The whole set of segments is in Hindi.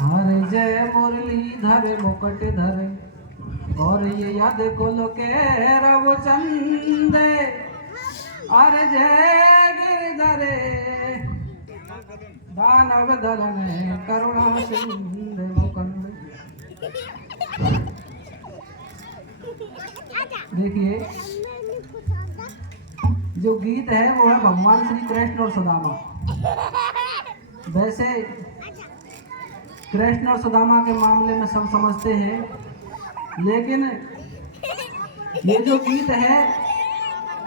हरे जय मुरलीधर मुकुट धरे और ये याद को लो के रव चंदे। अरे जय गिरधरे दानव दलन करुणा सिंधु मुकुंद। देखिए जो गीत है वो है भगवान श्री कृष्ण और सुदामा। वैसे कृष्ण और सुदामा के मामले में सब समझते हैं, लेकिन ये जो गीत है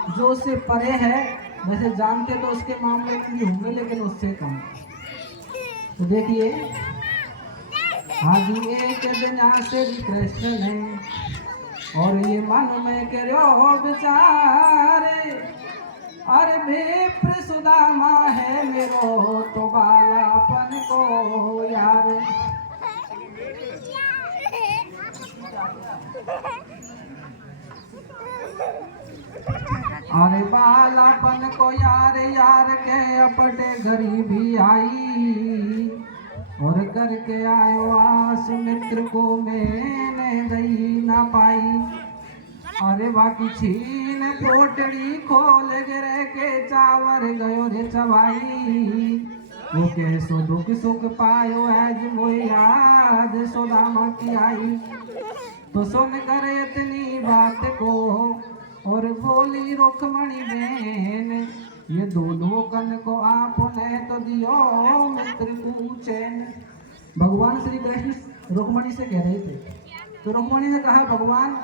जो उससे परे है, वैसे जानते तो उसके मामले में भी होंगे लेकिन उससे कम। तो देखिए आज एक दिन श्री कृष्ण ने और ये मन में करो विचारे। अरे विप्र सुदामा है मेरो तो बालापन को यार। अरे बालापन को यार यार के अपने गरीबी आई और करके आयो आस मित्र को मैंने दई ना पाई। अरे बाकी छीन पोटड़ी खोल गिरे के चावर गयो रे चबाई। वो कैसो दुख सुख पायो आज वो याद सुदामा की आई। तो सुन कर इतनी बात को और बोली रुक्मणी बहन, ये दोनों कन को आपने तो दियो मित्र को चैन। भगवान श्री कृष्ण रुक्मणी से कह रहे थे, तो रुक्मणी ने कहा भगवान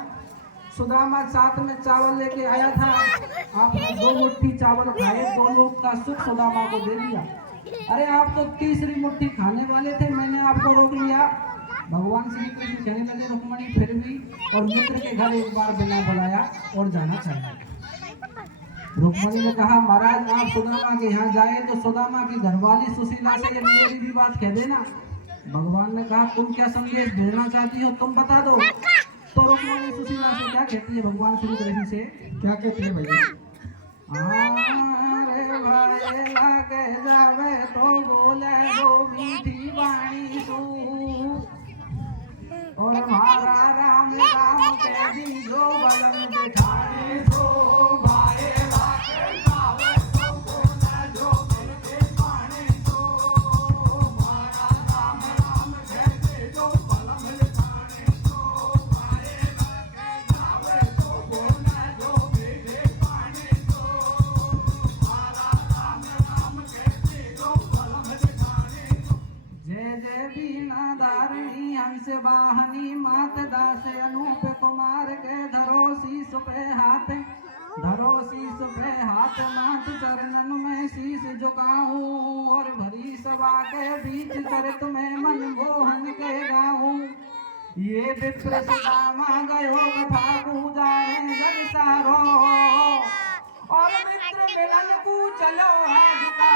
सुदामा साथ में चावल लेके आया था, आपने 2 मुट्ठी चावल खाए, दोनों का सुख सुदामा को दे दिया। अरे आप तो तीसरी मुट्ठी खाने वाले थे, मैंने आपको रोक लिया। भगवान श्री कृष्ण कहने लगे रुक्मणी फिर भी और मित्र के घर एक बार बिना बुलाया और जाना चाहिए। रुक्मणी ने कहा महाराज आप सुदामा के यहाँ जाए तो सुदामा की घरवाली सुशीला से ये मेरी भी बात कह देना। भगवान ने कहा तुम क्या संदेश भेजना चाहती हो तुम बता दो। तो रुक्मणी सुशीला से क्या कहती है भगवान श्री कृष्ण से, क्या कहती है भैया? अरे भाई लागे जावे तो बोले दो मीठी वाणी सू और हमारा राम राम कह दी जो बलम बिठाए सो भाई लागे जावे तो बोले दो मीठी वाणी सो हमारा राम राम कह दी जो बलम बिठाए सो भाई लागे जावे तो बोले दो मीठी वाणी सो हमारा राम राम कह दी जो बलम बिठाए सो। जय जय बीना धारणी हंस वाहनी मात दास अनूप कुमार के धरो शीस पे हाथ नाथ चरणन में शीस झुकाऊं और भरी सभा के बीच कर तुम्हें मन मोहन के गाऊं। ये विप्र सुदामा गयो कथा जाए जग सारो और मित्र मिलन को चलो आज का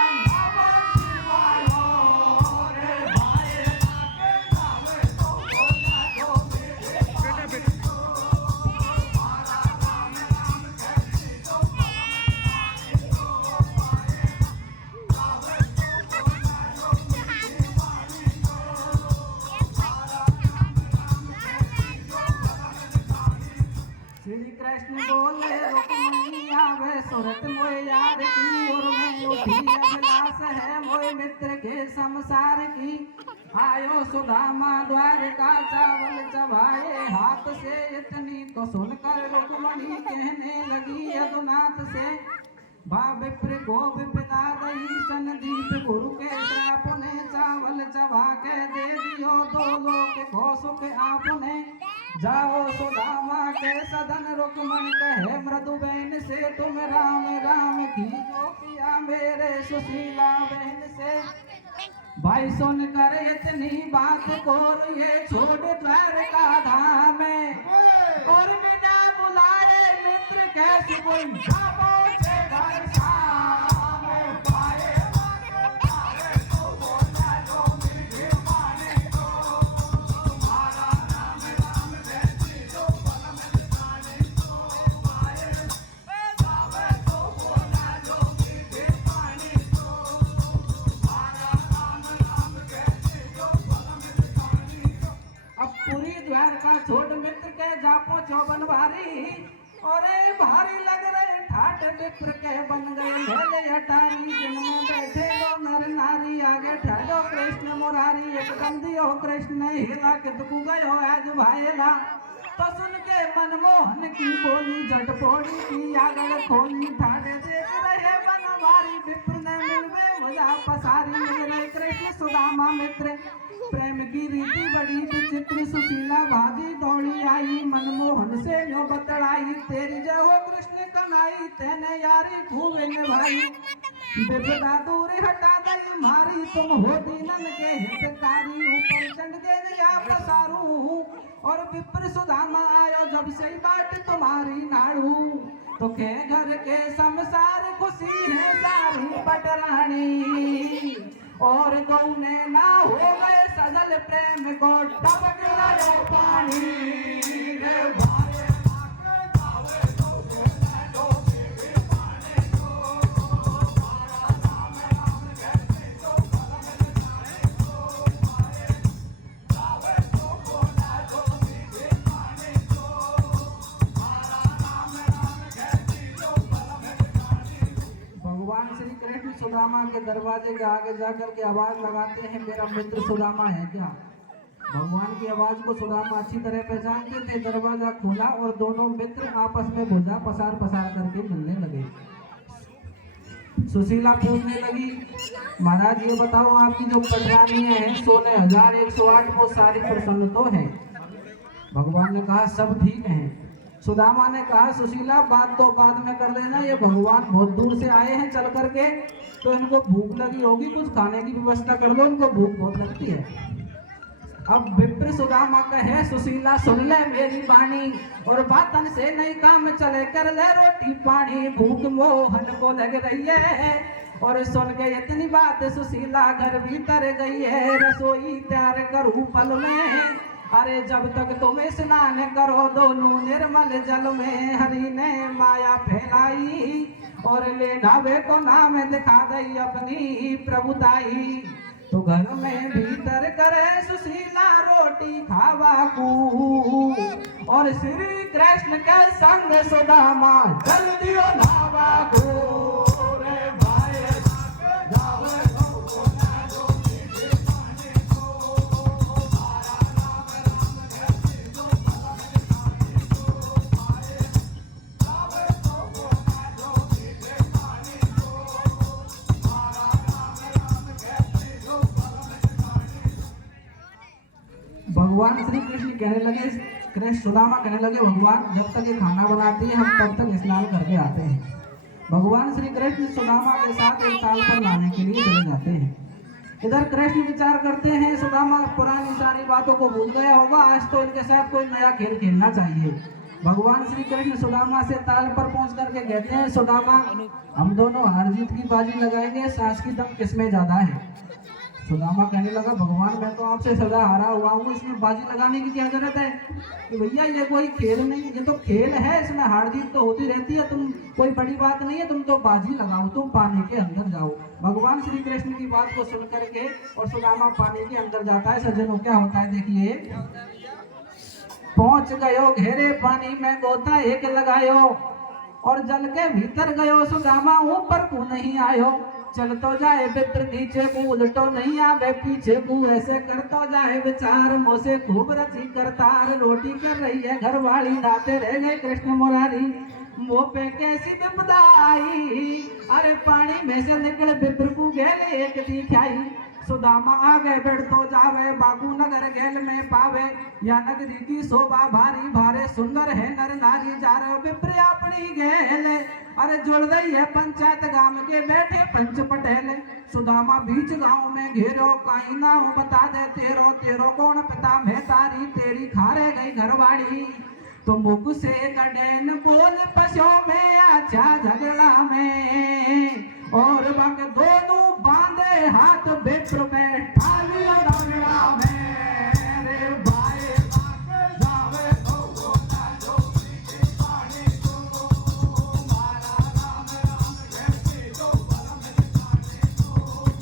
कृष्ण बोले रुक्मणी आवे सुरत मोए यार की और मैं उठी अभिलाष है मोए मित्र के संसार की। आयो सुदामा द्वार का चावल चबाए हाथ से इतनी तो सुनकर रुक्मणी कहने लगी यदुनाथ से भा विप्र को विपदा दही संदीप गुरु के श्राप ने चावल चबा के दे दियो 2 लोक को सुख आपने। जाओ सुदामा के सदन रुक्मणी कहे मृदु बहन से तुम राम राम की जो किया मेरे सुशीला बहन से। भाई सुन कर इतनी बात को ये छोड़ द्वारका धाम और बिना बुलाए मित्र कैसे कोई पहुंचे घर शाम। और भारी लग रहे ठाट विप्र के बन गए भले अटारी जिनमें बैठे दो नर नारी आगे ठहरो कृष्ण मुरारी एकदम दियो कृष्ण हिला कितकू गयो आज भाईला तो सुन के मनमोहन की बोली झट फोड़ी की आगड़ खोली ठाटे देख रहे मनवारी विप्र ने मिलवे मुझा पसारी मिले कृष्ण सुदामा मित्र प्रेम की रीति बड़ी विचित्र सुशीला भाजी दौड़ी आई मनमोहन से यो बतड़ाई तेरी जय हो कृष्ण कनाई तेने यारी खूब निभाई विपदा दूर हटा गई मारी तुम हो दीनन के हितकारी ऊपर चढ़ के या पसारू और विप्र सुदामा आयो जब से बाट तुम्हारी नाड़ू तो के घर के संसार खुशी है सारी पटरानी और गौने ना हो गए सजल प्रेम को टपक गयो पानी रे भाई श्री कृष्ण सुदामा के दरवाजे के आगे जाकर के आवाज लगाते हैं मेरा मित्र सुदामा है क्या। भगवान की आवाज को सुदामा अच्छी तरह पहचानते थे। दरवाजा खोला और दोनों मित्र आपस में भुजा पसार पसार करके मिलने लगे। सुशीला पूछने लगी महाराज ये बताओ आपकी जो पटरानियां हैं 16,108 वो सारी प्रसन्न तो है। भगवान ने कहा सब ठीक है। सुदामा ने कहा सुशीला बात तो बाद में कर लेना, ये भगवान बहुत दूर से आए हैं चल करके तो इनको भूख लगी होगी, कुछ खाने की व्यवस्था कर दो, इनको भूख बहुत लगती है। अब विप्र सुदामा कहे सुशीला सुन ले मेरी वाणी और बातन से नहीं काम चले कर ले रोटी पानी भूख मोहन को लग रही है। और सुन के इतनी बात सुशीला घर भीतर गई है रसोई तैयार करूं पल में। अरे जब तक तुम स्नान करो दोनों निर्मल जल में हरि ने माया फैलाई और ले नावे को नाम दिखा दई अपनी प्रभुताई। तो घर में भीतर करे सुशीला रोटी खावा को और श्री कृष्ण के संग सुदामा जल दियो नावा को। भगवान श्री कृष्ण कहने लगे कृष्ण सुदामा कहने लगे भगवान जब तक ये खाना बनाती है हम तब तक स्नान करके आते हैं। भगवान श्री कृष्ण सुदामा के साथ एक ताल पर लाने के लिए चले जाते हैं। इधर कृष्ण विचार करते हैं सुदामा पुरानी सारी बातों को भूल गया होगा, आज तो इनके साथ कोई नया खेल खेलना चाहिए। भगवान श्री कृष्ण सुदामा से ताल पर पहुंच करके कहते हैं सुदामा हम दोनों हार जीत की बाजी लगाएंगे, सास की दम किसमें ज्यादा है। सुदामा कहने लगा भगवान मैं तो आपसे सदा हारा हुआ हूँ, इसमें बाजी लगाने की क्या जरूरत है कि भैया ये कोई खेल नहीं, ये तो खेल है, इसमें हार जीत तो होती रहती है, तुम कोई बड़ी बात नहीं है, तुम तो बाजी लगाओ, तुम पानी के अंदर जाओ। भगवान श्री कृष्ण की बात को सुन करके और सुदामा पानी के अंदर जाता है। सज्जनों क्या होता है देखिए, पहुंच गयो घेरे पानी में गोता एक लगायो और जल के भीतर गयो सुदामा ऊपर को नहीं आयो। चल तो जाए विप्र नीचे को उल्टो नहीं आवे पीछे को, ऐसे करतो जाए विचार मोसे खूब रची करतार। रोटी कर रही है घरवाली नाते रह गए कृष्ण मुरारी, मुँह पे कैसी विपदा आई। अरे पानी में से निकल विप्र को गेले एक दिखाई। सुदामा आगे बढ़तो जावे बाबू नगर गेल में पावे, या नगरी की शोभा भारी भारे सुंदर है नर नारी जा रहे विप्र अपनी गेल। अरे जुड़ रही है पंचायत गांव के बैठे पंच पटेल। सुदामा बीच गांव में घेरो काई ना बता दे तेरो, तेरो कौन पिता मैं तारी तेरी खारे गई घरवाड़ी। तो मुख से कडेन बोल पशो में अच्छा झगड़ा में और बंग दोनों बांधे हाथ विप्र में ठालिया झगड़ा में। रे भाई जावे तो गोता जो के पानी को मारा राम राम कहते तो बलम दिखाने को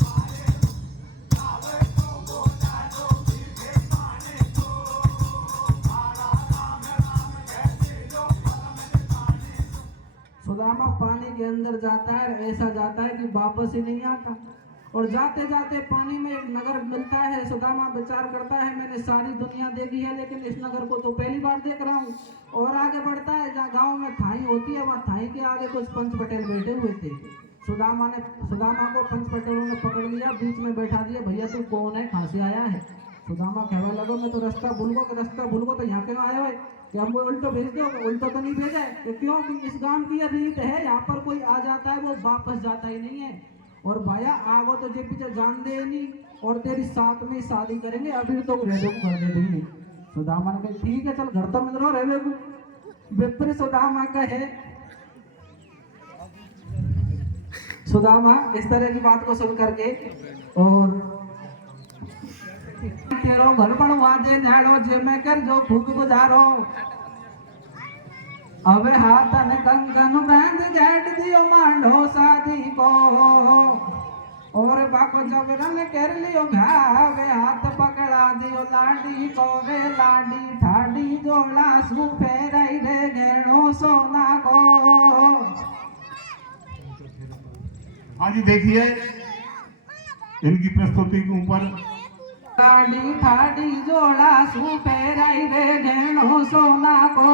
भाई जावे तो गोता जो के पानी को मारा राम राम कहते तो बलम अंदर जाता है, ऐसा जाता है कि वापस ही नहीं आता। और जाते जाते पानी में एक नगर मिलता है। सुदामा विचार करता है मैंने सारी दुनिया देखी है लेकिन इस नगर को तो पहली बार देख रहा हूँ। और आगे बढ़ता है, जहाँ गांव में थाई होती है, वहाँ थाई के आगे कुछ पंच पटेल बैठे हुए थे। सुदामा को पंच पटेलों ने पकड़ लिया, बीच में बैठा दिया, भैया तू कौन है, कहाँ से आया है? सुदामा कहने लगा मैं तो रास्ता भूल गो तो यहाँ क्यों आया है? कि हमको उल्टो भेज दो। उल्टो तो नहीं भेजा है कि क्यों कि इस गांव की यह रीत है, यहाँ पर कोई आ जाता है वो वापस जाता ही नहीं है। और भाया आगो तो जे पीछे जान दे नहीं, और तेरी साथ में शादी करेंगे, अभी तो रेवे को घर दे देंगे। सुदामा ने कहा ठीक है चल घर तो मिल रहा रेवे को। विप्र सुदामा कहे, सुदामा इस तरह की बात को सुन करके और तेरो घर बनवा दे नाड़ो जे मैं कर जो भूख गुजारो। अबे हाथ ने कंगन बांध गेट दियो मांडो शादी को। और बाको जबरन कर लियो भावे हाथ पकड़ा दियो लाडी को। वे लाडी ठाडी जोड़ा सु फेराई रे घेणो सोना को। हाँ जी देखिए इनकी प्रस्तुति के ऊपर लाडी ठाडी जोड़ा सु फेराई रे घेणो सोना को।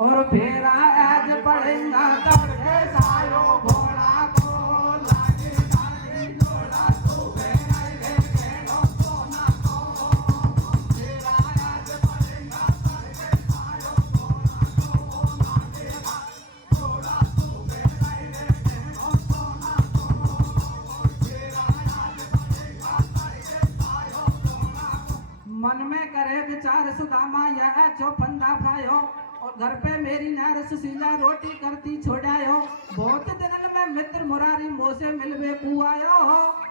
और फेरा आज पड़ेगा तब सायो घोड़ा को। लाडी ठाडी जोड़ा सु फेराई रे घेणो सोना को। फेरा आज पड़ेगा तब सायो घोड़ा को। लाडी ठाडी जोड़ा सु फेराई रे घेणो सोना को। फेरा आज पड़ेगा तब सायो घोड़ा को। मन में करे विचार सुदामा यह चौफंदा खायो। और घर पे मेरी नार सुशीला रोटी करती छोड़ायो। बहुत दिनन में मित्र मुरारी मोसे मिलवे कुआयो।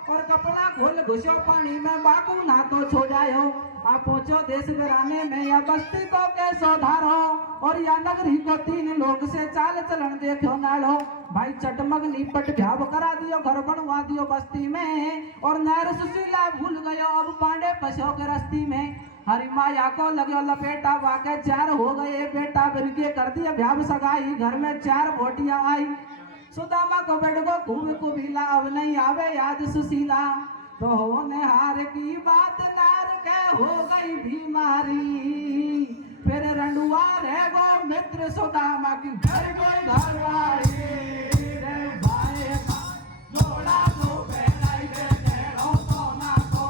और कपड़ा खोल घुसो पानी में बाकू ना तो छोड़ायो। आ पहुंचो देश वीराने में या बस्ती को कैसो धारो। और या नगरी को 3 लोग से चाल चलन देखो नालो। भाई चटमग निपट घाव करा दियो, घर बनवा दियो बस्ती में। और नार सुशीला भूल गयो अब पांडे पशो के रस्ती में। हरी माया को लगे लपेटा वाके 4 हो गए बेटा बिरके कर दिया भ्याव सगाई। घर में 4 बोटियां आई। सुदामा को बेड को खूब कुबीला अब नहीं आवे याद सुशीला। तो होने हार की बात नार के हो गई बीमारी। फिर रंडुआ रह गो मित्र सुदामा की घर कोई घरवाली। रे भाई जोड़ा तो पहनाई दे घेणो सोना को।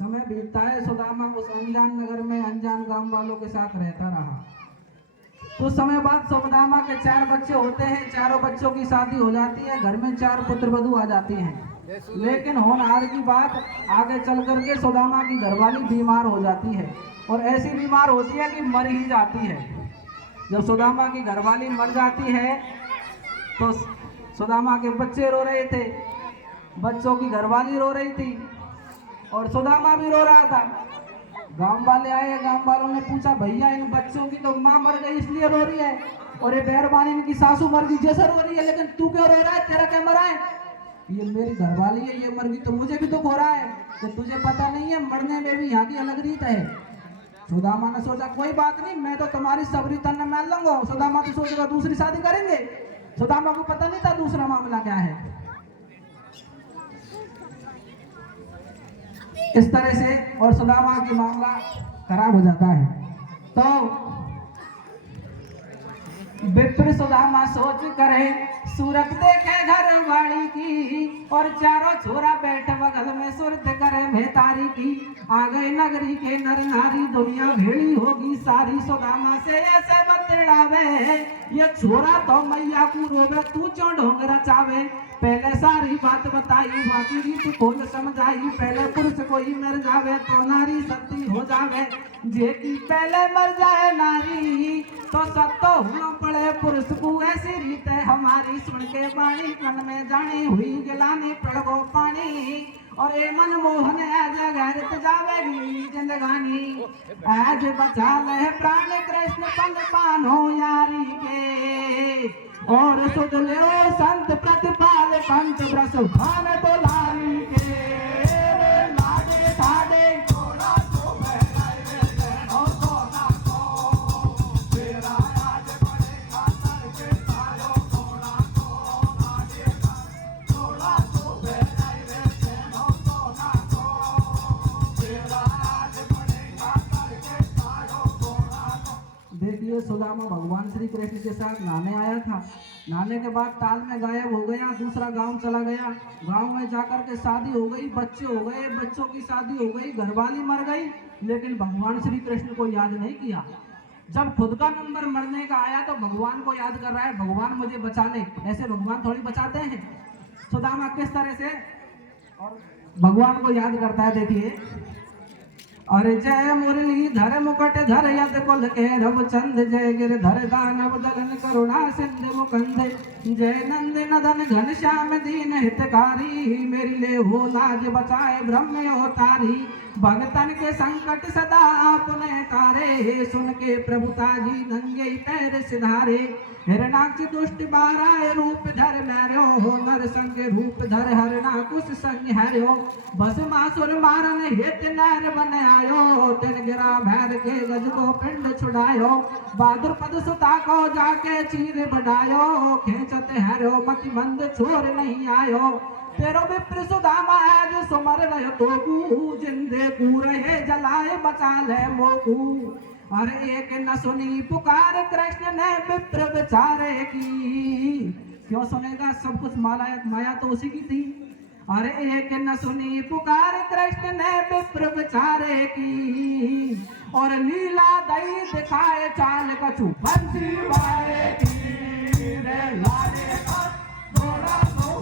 समय बीतता है, सुदामा उस अनजान नगर में अनजान गांव वालों के साथ रहता रहा। कुछ समय बाद सुदामा के 4 बच्चे होते हैं। चारों बच्चों की शादी हो जाती है, घर में 4 पुत्र वधू आ जाती हैं। लेकिन होनहार की बात आगे चल करके सुदामा की घरवाली बीमार हो जाती है। और ऐसी बीमार होती है कि मर ही जाती है। जब सुदामा की घरवाली मर जाती है तो सुदामा के बच्चे रो रहे थे, बच्चों की घरवाली रो रही थी और सुदामा भी रो रहा था। गांव वाले आए, गांव वालों ने पूछा भैया इन बच्चों की तो माँ मर गई इसलिए रो रही है, और ये मेहरबानी इनकी सासू मर गई जैसे रो रही है, लेकिन तू क्यों रो रहा है? तेरा क्या मरा है? ये मेरी घरवाली है, ये मर गई तो मुझे भी दुख हो रहा है। तो तुझे पता नहीं है मरने में भी यहाँ की अलग रीत है। सुदामा ने सोचा कोई बात नहीं, मैं तो तुम्हारी सबरी तन मान लूंगा। सुदामा तो सोचेगा दूसरी शादी करेंगे। सुदामा को पता नहीं था दूसरा मामला क्या है। इस तरह से और सुदामा की मामला खराब हो जाता है। तो विप्र सुदामा सोच करे सूरत देखे घर वाली की। और चारों छोरा बैठ बगल में सुरत करे भेतारी की। आ गए नगरी के नर नारी दुनिया भेड़ी होगी सारी। सुदामा से ऐसे बतेड़ावे ये छोरा तो मैया को रोवे तू क्यों ढोंग रचावे। पहले सारी बात बताई बाकी रीत खोल समझाई। पहले पुरुष कोई मर जावे तो नारी सती हो जावे। जे की पहले मर जाए नारी तो सत्तो हुआ पड़े पुरुष को। ऐसी रीत है हमारी सुन के बाणी कन में जानी हुई गिलानी पड़गो पानी। और ए मनमोहन आज गैरत जावेगी जिंदगानी। आज बचा ले प्राण कृष्ण पंग पानो यारी के। और सुध ले संत प्रतिपाल पंत ब्रस भान तो लारी के रे लागे ठाडे थोड़ा तो बहराए रे सोना को तेरा आज पड़ेगा सर के सालो सोना को लागे थोड़ा तो बहराए रे सोना को तेरा आज पड़ेगा सर के सालो सोना को। देखिए सुदामा भगवान श्री कृष्ण के साथ नहाने आया था। नहाने के बाद ताल में गायब हो गया, दूसरा गांव चला गया। गांव में जाकर के शादी हो गई, बच्चे हो गए, बच्चों की शादी हो गई, घरवाली मर गई, लेकिन भगवान श्री कृष्ण को याद नहीं किया। जब खुद का नंबर मरने का आया तो भगवान को याद कर रहा है, भगवान मुझे बचा ले। ऐसे भगवान थोड़ी बचाते हैं। सुदामा किस तरह से और भगवान को याद करता है, देखिए। अरे जय मुरली धर मुकट धर यद कुल के रव चंद जय गिरधर दानव दलन करुणा सिंधु मुकंद जय नंद नदन घन श्याम दीन हितकारी मेरी ले हो लाज बचाए ब्रह्म अवतारी भगतन के संकट सदा आपने तारे सुन के प्रभुता जी नंगे पैर सिधारे हिरणाक्ष दुष्ट बाराय रूप धर मैर्यो हो नर संग रूप धर हरणा कुश संग हर्यो भस्मासुर मारन हित नर बन आयो तिन गिरा भैर के गज को पिंड छुड़ायो बहादुर पद सुता को जाके चीर बढ़ायो खेचत हर्यो मति मंद छोर नहीं आयो तेरो विप्र सुदामा आज सुमर रह तो जिंदे कू रहे जलाए बचा ले मोकू अरे एक न सुनी पुकार कृष्ण ने विप्र विचारे की क्यों सुनेगा, सब कुछ माया तो उसी की थी। अरे एक न सुनी पुकार कृष्ण ने विप्र विचारे की और लीला दई दिखाए चाल कछु बंसी बारे की रे लागे थोड़ा तो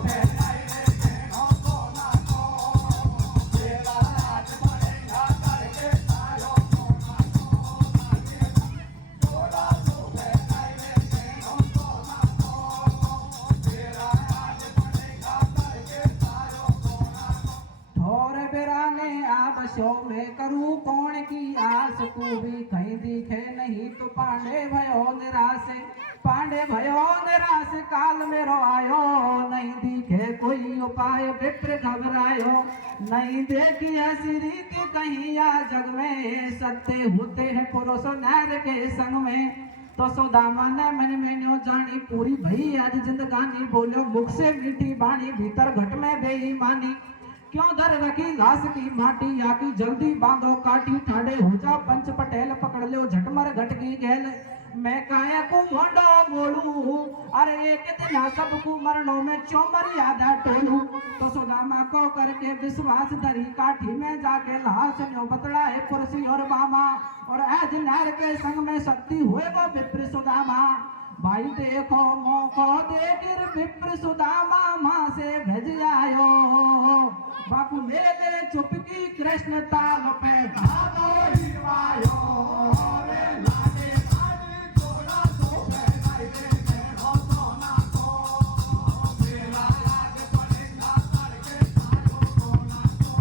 में करूं कौन की आस तू भी कहीं दिखे नहीं तो पांडे भयो निराश पांडे भयो निराश काल मेरो आयो नहीं दिखे कोई उपाय विप्र घबरायो नहीं देखी ऐसी रीति कहीं या जग में सत्य होते हैं पुरुष नर के संग में तो सुदामा ने मन में जानी पूरी भई आज जिंदगानी बोलो मुख से मीठी बाणी भीतर घट में बेईमानी क्यों धर रखी लाश की माटी या की जल्दी बांधो काटी ठाड़े हो जा पंच पटेल पकड़ लो झटमर घट की गैल मैं काया को मोड़ो मोड़ू अरे एक दिन सबको मरणों में चौमर यादा टोलू तो सुदामा को करके विश्वास धरी काठी में जाके लाश न्यो बतड़ा है कुर्सी और मामा और आज नर के संग में शक्ति हुए वो विप्र सुदामा भाई देखो मौको दे गिर विप्र सुदामा मां से भेज आयो बापू मेले चुपकी कृष्ण ताल पे धागो हिरवायो रे लागे आजे थोड़ा तो बहनाई दे हो सोना को मेरा आज पड़ेगा सर के सालो सोना को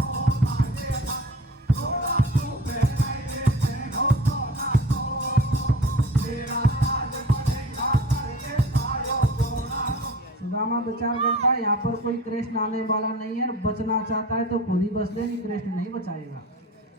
आजे थोड़ा तो बहनाई दे हो सोना को मेरा आज पड़ेगा सर के सालो सोना को। सुदामा विचार करता है यहाँ पर कोई कृष्ण आने वाला नहीं है, बचना चाहता है तो खुद ही बच ले, कृष्ण नहीं बचाएगा।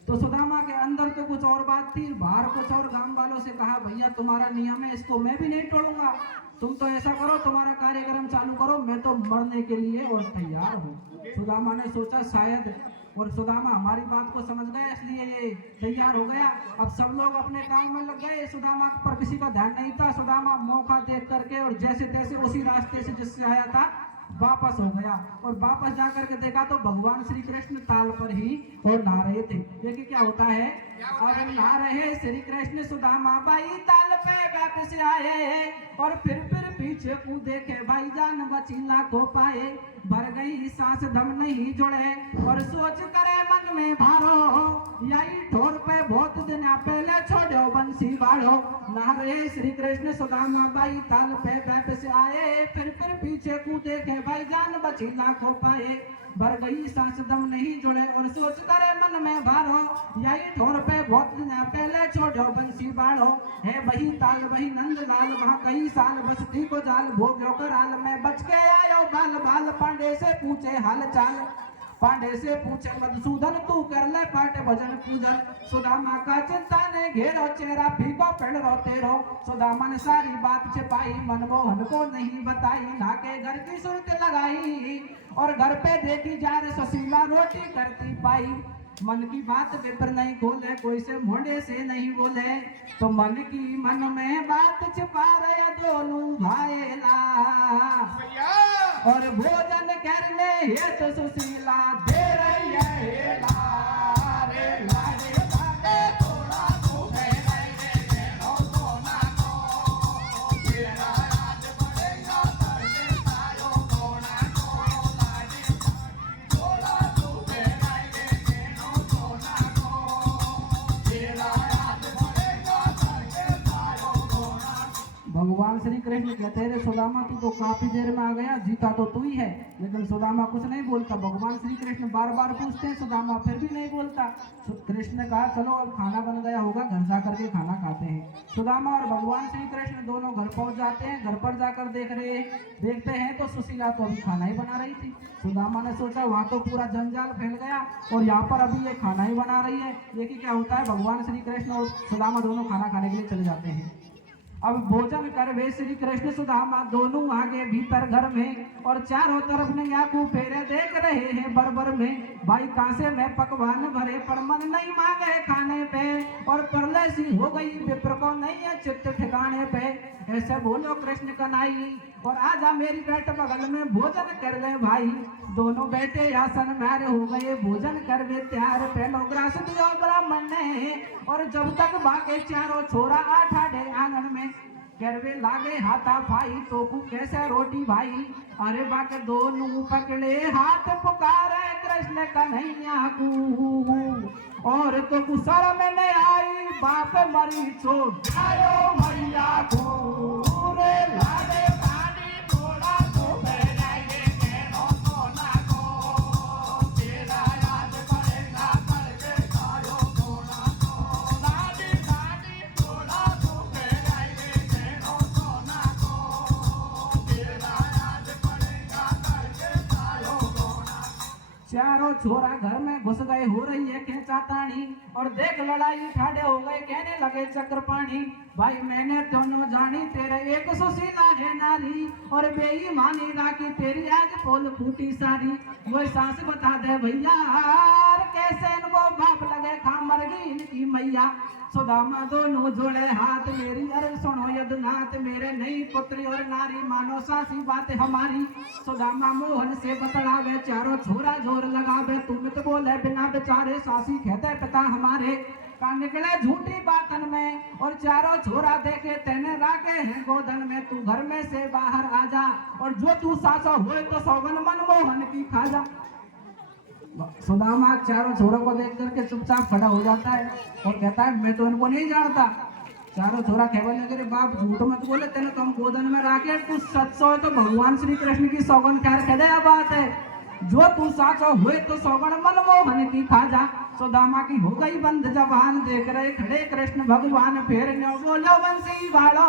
तो सुदामा के अंदर तो कुछ और बात थी, बाहर कुछ और। गांव वालों से कहा भैया तुम्हारा नियम है, इसको मैं भी नहीं तोड़ूंगा, तुम तो ऐसा करो तुम्हारा कार्यक्रम चालू करो, मैं तो मरने के लिए और तैयार हूँ। सुदामा ने सोचा शायद, और सुदामा हमारी बात को समझ गया इसलिए ये तैयार हो गया। अब सब लोग अपने काम में लग गए, सुदामा पर किसी का ध्यान नहीं था। सुदामा मौका देख करके और जैसे तैसे उसी रास्ते से जिससे आया था वापस हो गया, और वापस जाकर के देखा तो भगवान श्री कृष्ण ताल पर ही और नहा रहे थे। देखिए क्या होता है, अब नहा रहे श्री कृष्ण सुदामा बाई ताल पे वापस आए और फिर पीछे को देखे भाई जान बचीला को पाए, भर गई सांस दम नहीं जुड़े और सोच करे मन में भारो यही ठोर पे बहुत दिन पहले छोड़ो बंसी बाड़ो। नहा रहे श्री कृष्ण सुदामा बाई ताल पे वापस आए फिर पीछे को देखे में भाई जान बची लाखों पाए। भर गई सांस दम नहीं जुड़े और सोच करे मन में भारो, यही ठोर पे बहुत पहले छोड़ो बंसी बाड़ो। है वही ताल वही नंद लाल, वहाँ कई साल बसती को जाल, भोग्यो कराल में बच के आयो बाल बाल। पांडे से पूछे हाल चाल, पांडे से पूछे मधुसूदन तू कर ले पाठ भजन पूजन। सुदामा का चिंता ने घेरो, चेहरा फीको पेड़ रो तेरो। सुदामा ने सारी बात छिपाई, मनमोहन को नहीं बताई। नाके घर की सुरत लगाई और घर पे देखी जा रे सुशीला रोटी करती पाई। मन की बात विप्र नहीं खोले, कोई से मोड़े से नहीं बोले, तो मन की मन में बात छिपा रहे दोनों भाईला। और भोजन करने ये तो सुशीला दे रही है लारे लारे लारे थोड़ा घूमे नहीं रे नो सोना को तेरा आज बढ़ेगा तरने सायो सोना को लारे थोड़ा घूमे नहीं रे नो सोना को तेरा आज बढ़ेगा तरने सायो सोना। भगवान श्री कृष्ण कहते हैं सुदामा तू तो काफी देर में आ गया, जीता तो तू ही है। लेकिन सुदामा कुछ नहीं बोलता। भगवान श्री कृष्ण बार बार पूछते हैं, सुदामा फिर भी नहीं बोलता। कृष्ण ने कहा चलो अब खाना बन गया होगा, घर जा करके खाना खाते हैं। सुदामा और भगवान श्री कृष्ण दोनों घर पहुंच जाते हैं। घर पर जाकर देखते हैं तो सुशीला तो अभी खाना ही बना रही थी। सुदामा ने सोचा वहाँ तो पूरा जंजाल फैल गया और यहाँ पर अभी ये खाना ही बना रही है। देखिए क्या होता है, भगवान श्री कृष्ण और सुदामा दोनों खाना खाने के लिए चले जाते हैं। अब भोजन कर वे श्री कृष्ण सुदामा दोनों आगे भीतर घर में, और चारों तरफ ने आंखों फेरे देख रहे हैं बरबर में। भाई कांसे में पकवान भरे पर मन नहीं मांगे खाने पे, और परले सी हो गई विप्र को नहीं है चित्त ठिकाने पे। ऐसे बोलो कृष्ण कन्हई और आजा मेरी बैठ बगल में भोजन कर ले भाई। दोनों बैठे आसन में हो गए भोजन कर वे त्यार। पहलो ग्रास दियो ब्राह्मण ने, और जब तक बाके चारों छोरा आठाडे आंगन में। करवे लागे हाथा भाई तो कु कैसे रोटी भाई। अरे बाके दोनों पकड़े हाथ पुकारे कृष्ण कन्हैया को, और तो कु शर्म में आई बाप मरी छोड़ आयो मैया को। रे लागे पानी थोड़ा तो बहराए केनो सोना को, तेरा याद पड़ेगा करके आयो सोना को। लाडी लाडी थोड़ा तो बहराए केनो सोना को, तेरा याद पड़ेगा करके आयो सोना। चारों छोरा घर में घुस गए, हो रही है खेचातानी, और देख लड़ाई ठाड़े हो गए कहने लगे चक्र पानी। भाई मैंने दोनों जानी तेरे एक सुशीला है नारी, और बेईमानी राखी तेरी आज पोल फूटी सारी। वो सांस बता दे भैया कैसे इनको बाप लगे खा मर गई इनकी मैया। सुदामा दोनों जोड़े हाथ मेरी अरे सुनो यदुनाथ, मेरे नहीं पुत्री और नारी मानो सासी बात हमारी। सुदामा मोहन से बतलावे चारों छोरा जोर लगावे, तुम तो बोले बिना बेचारे सासी कहते पिता हमारे। का निकले झूठी बातन में, और चारों छोरा देखे तेने राखे हैं गोदन में। तू घर में से बाहर आ जा, और जो तू सासा हुए तो सौगन मनमोहन की खा जा। सुदामा चारों छोरों को देख करके चुपचाप खड़ा हो जाता है और कहता है मैं तो इनको नहीं जानता। चारों छोरा कहने लगे बाप झूठ मत बोले, तेने तुम गोदन में राखे तू सच्चो है तो भगवान श्री कृष्ण की सौगन खैर कह बात है। जो तू साचो हुए तो सौगन मनमोहन की खा जा। सुदामा की हो गई बंद जबान, देख रहे खड़े कृष्ण भगवान। फिर न्यो बोलो बंसी वालो,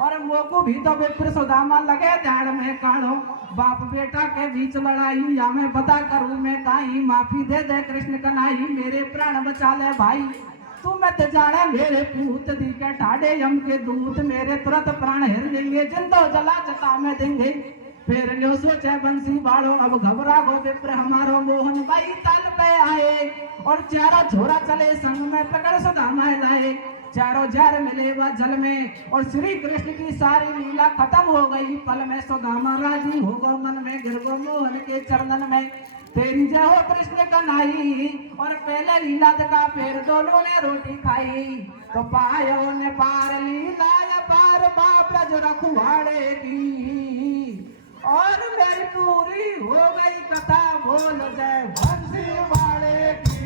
और मोको भी तो विप्र सुदामा लगे ध्यान में काढ़ो। बाप बेटा के बीच लड़ाई या मैं बता करूं मैं काई। माफी दे दे कृष्ण कन्हई मेरे प्राण बचा ले भाई। तू मत जाने मेरे पूत दी के ठाडे यम के दूत, मेरे तुरंत प्राण हिर देंगे जिंदो जला चता में देंगे। फिर न्यो सोचे बंसी बाड़ो अब घबरा गो विप्र हमारो। मोहन भाई तल पे आए और चारों छोरा चले संग में पकड़ सुदामा लाए। चारों जार मिले वह जल में, और श्री कृष्ण की सारी लीला खत्म हो गई पल में। सुदामा राजी हो गो मन में, गिर गो मोहन के चरणन में। तेरी जय हो कृष्ण कन्हई, और पहले लीला का फिर दोनों ने रोटी खाई। तो पायो ने पार लीला पार बाप रज रखवाड़े की, और मेरी पूरी हो गई कथा बोल जय बंसी वाले की।